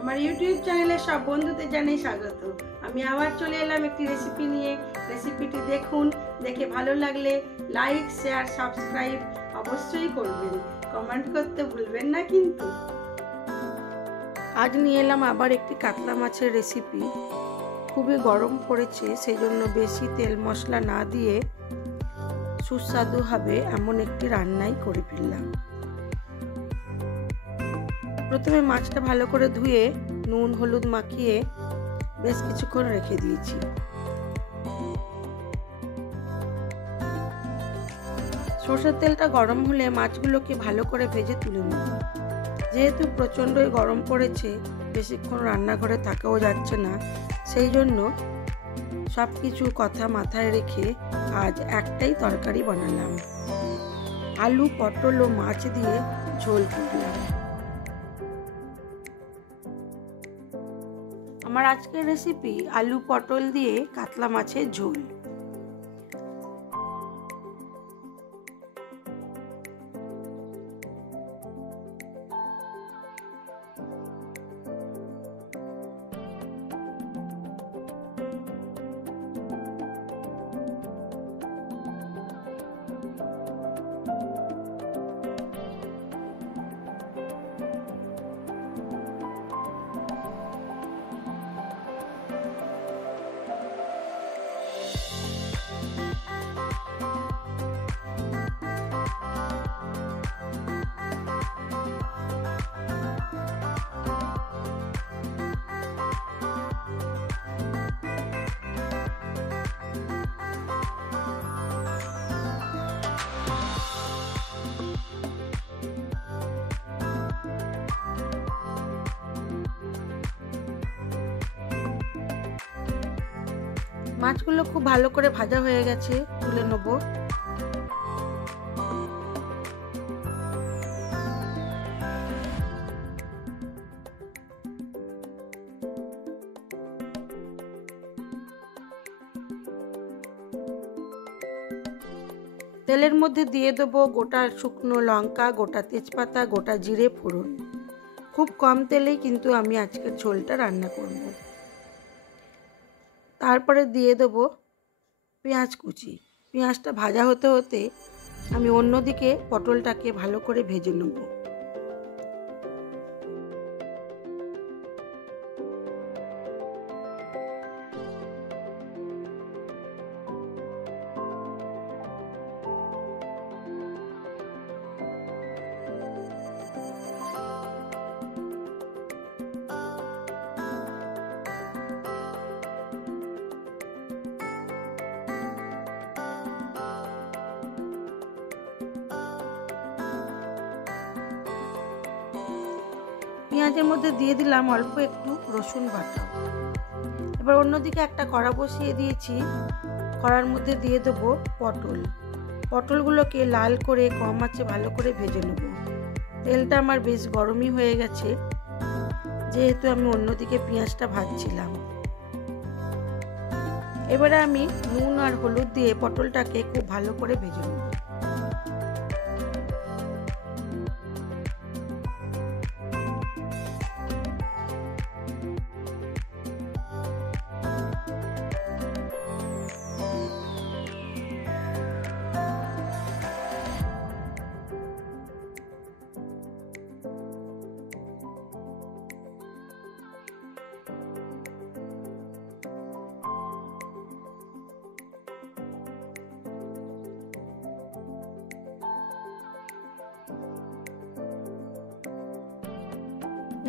আমার ইউটিউব চ্যানেলে সব বন্ধুদের জানাই স্বাগত। আমি আবার চলে এলাম একটি রেসিপি নিয়ে। রেসিপিটি দেখুন, দেখে ভালো লাগলে লাইক, শেয়ার, সাবস্ক্রাইব অবশ্যই করবেন। কমেন্ট করতে ভুলবেন না কিন্তু। আজ নিয়ে এলাম আবার একটি কাতলা মাছের রেসিপি। খুবই গরম পড়েছে, সেই জন্য বেশি তেল মশলা না দিয়ে সুস্বাদু হবে এমন একটি রান্নাই করে ফেললাম। প্রথমে মাছটা ভালো করে ধুয়ে নুন হলুদ মাখিয়ে বেশ কিছুক্ষণ রেখে দিয়েছি। সরষের তেলটা গরম হলে মাছগুলোকে ভালো করে ভেজে তুলে নেব। যেহেতু প্রচণ্ডই গরম পড়েছে, বেশিক্ষণ রান্নাঘরে থাকাও যাচ্ছে না, সেই জন্য সব কিছু কথা মাথায় রেখে আজ একটাই তরকারি বানালাম। আলু, পটল ও মাছ দিয়ে ঝোল করলাম। আমার আজকের রেসিপি আলু পটল দিয়ে কাতলা মাছের ঝোল। মাছগুলো খুব ভালো করে ভাজা হয়ে গেছে, তুলে নেব। তেলের মধ্যে দিয়ে দেবো গোটা শুকনো লঙ্কা, গোটা তেজপাতা, গোটা জিরে ফোড়ন। খুব কম তেলেই কিন্তু আমি আজকের ঝোলটা রান্না করব। তারপরে দিয়ে দেবো পেঁয়াজ কুচি। পেঁয়াজটা ভাজা হতে হতে আমি অন্যদিকে পটলটাকে ভালো করে ভেজে নেব। পেঁয়াজের মধ্যে দিয়ে দিলাম অল্প একটু রসুন বাটা। এবার অন্যদিকে একটা কড়া বসিয়ে দিয়েছি। কড়ার মধ্যে দিয়ে দেবো পটলগুলোকে লাল করে কম আঁচে ভালো করে ভেজে নেব। তেলটা আমার বেশ গরমই হয়ে গেছে, যেহেতু আমি অন্যদিকে পেঁয়াজটা ভাজছিলাম। এবারে আমি নুন আর হলুদ দিয়ে পটলটাকে খুব ভালো করে ভেজে নেব।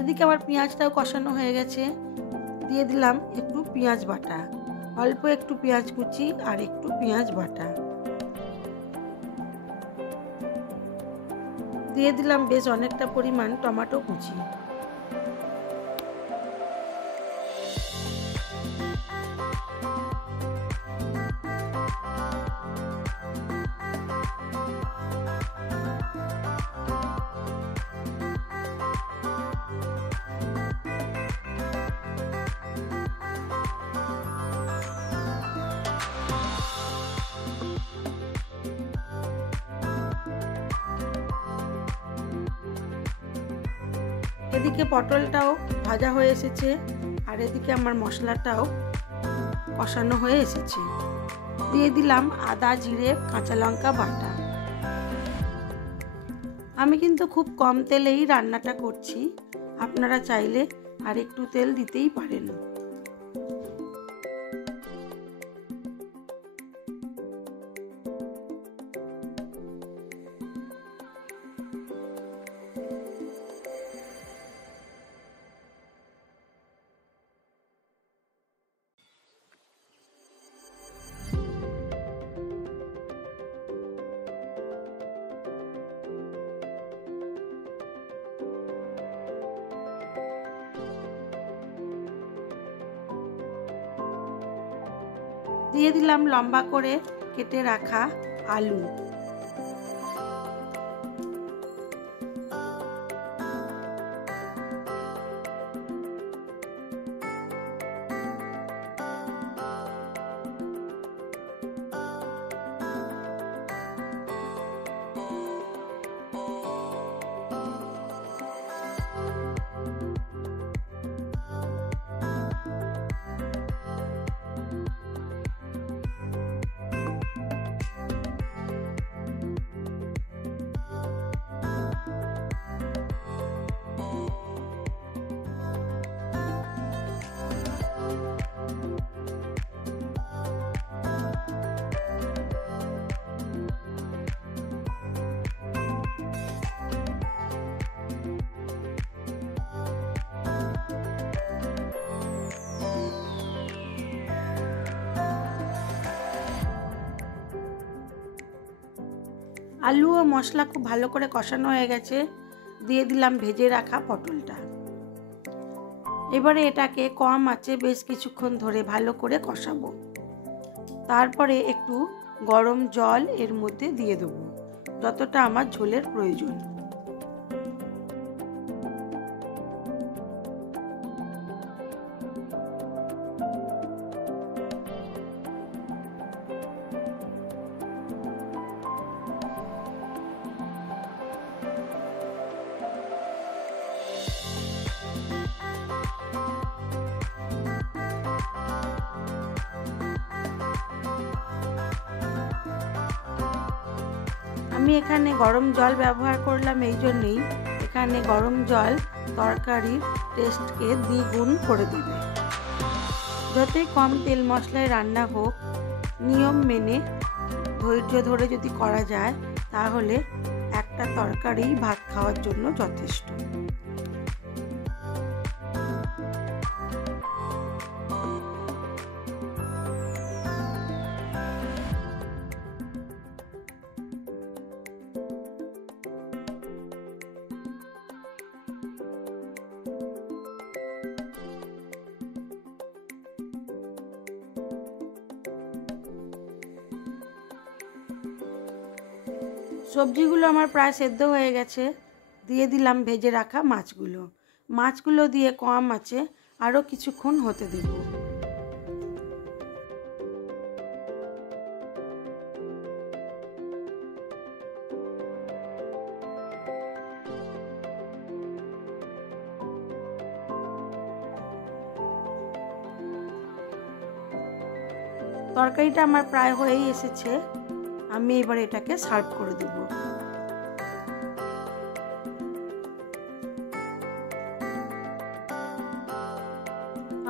এদিকে আমার পেঁয়াজটাও কষানো হয়ে গেছে। দিয়ে দিলাম একটু পেঁয়াজ বাটা, অল্প একটু পেঁয়াজ কুচি আর একটু পেঁয়াজ বাটা। দিয়ে দিলাম বেশ অনেকটা পরিমাণ টমেটো কুচি। এদিকে পটলটাও ভাজা হয়ে এসেছে আর এদিকে আমার মশলাটাও কষানো হয়ে এসেছে। দিয়ে দিলাম আদা, জিরে, কাঁচা লঙ্কা বাটা। আমি কিন্তু খুব কম তেলেই রান্নাটা করছি, আপনারা চাইলে আর একটু তেল দিতেই পারেন। দিয়ে দিলাম লম্বা করে কেটে রাখা আলু। আলু ও মশলা খুব ভালো করে কষানো হয়ে গেছে। দিয়ে দিলাম ভেজে রাখা পটলটা। এবারে এটাকে কম আঁচে বেশ কিছুক্ষণ ধরে ভালো করে কষাবো। তারপরে একটু গরম জল এর মধ্যে দিয়ে দেবো, যতটা আমার ঝোলের প্রয়োজন। আমি এখানে গরম জল ব্যবহার করলাম এই জন্যেই, এখানে গরম জল তরকারির টেস্টকে দ্বিগুণ করে দেবে। যতই কম তেল মশলায় রান্না হোক, নিয়ম মেনে ধৈর্য ধরে যদি করা যায় তাহলে একটা তরকারি ভাত খাওয়ার জন্য যথেষ্ট। সবজিগুলো আমার প্রায় সেদ্ধ হয়ে গেছে। দিয়ে দিলাম ভেজে রাখা মাছগুলো। মাছগুলো দিয়ে কম আঁচে আরও কিছুক্ষণ হতে দেব। তরকারিটা আমার প্রায় হয়েই এসেছে। আমি এবার এটাকে সার্ভ করে দেব।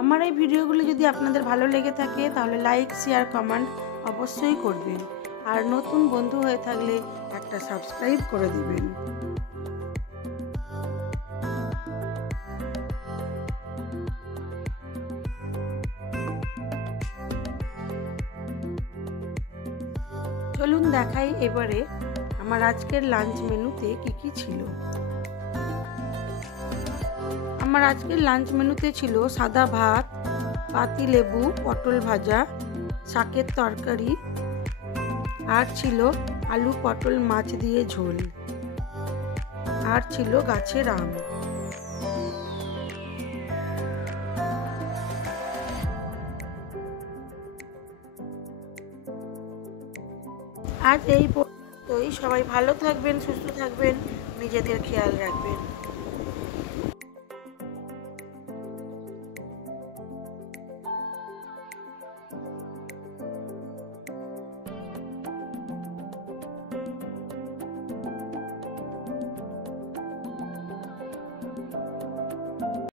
আমার এই ভিডিওগুলো যদি আপনাদের ভালো লেগে থাকে তাহলে লাইক, শেয়ার, কমেন্ট অবশ্যই করবেন। আর নতুন বন্ধু হয়ে থাকলে একটা সাবস্ক্রাইব করে দিবেন। চলুন দেখাই এবারে আমার আজকের লাঞ্চ মেনুতে কি ছিল। আমার আজকের লাঞ্চ মেনুতে ছিল সাদা ভাত, পাতিলেবু, পটল ভাজা, শাকের তরকারি, আর ছিল আলু পটল মাছ দিয়ে ঝোল, আর ছিল গাছের আম। আজ এই পর্যন্তই। সবাই ভালো থাকবেন, সুস্থ থাকবেন, নিজেদের খেয়াল রাখবেন।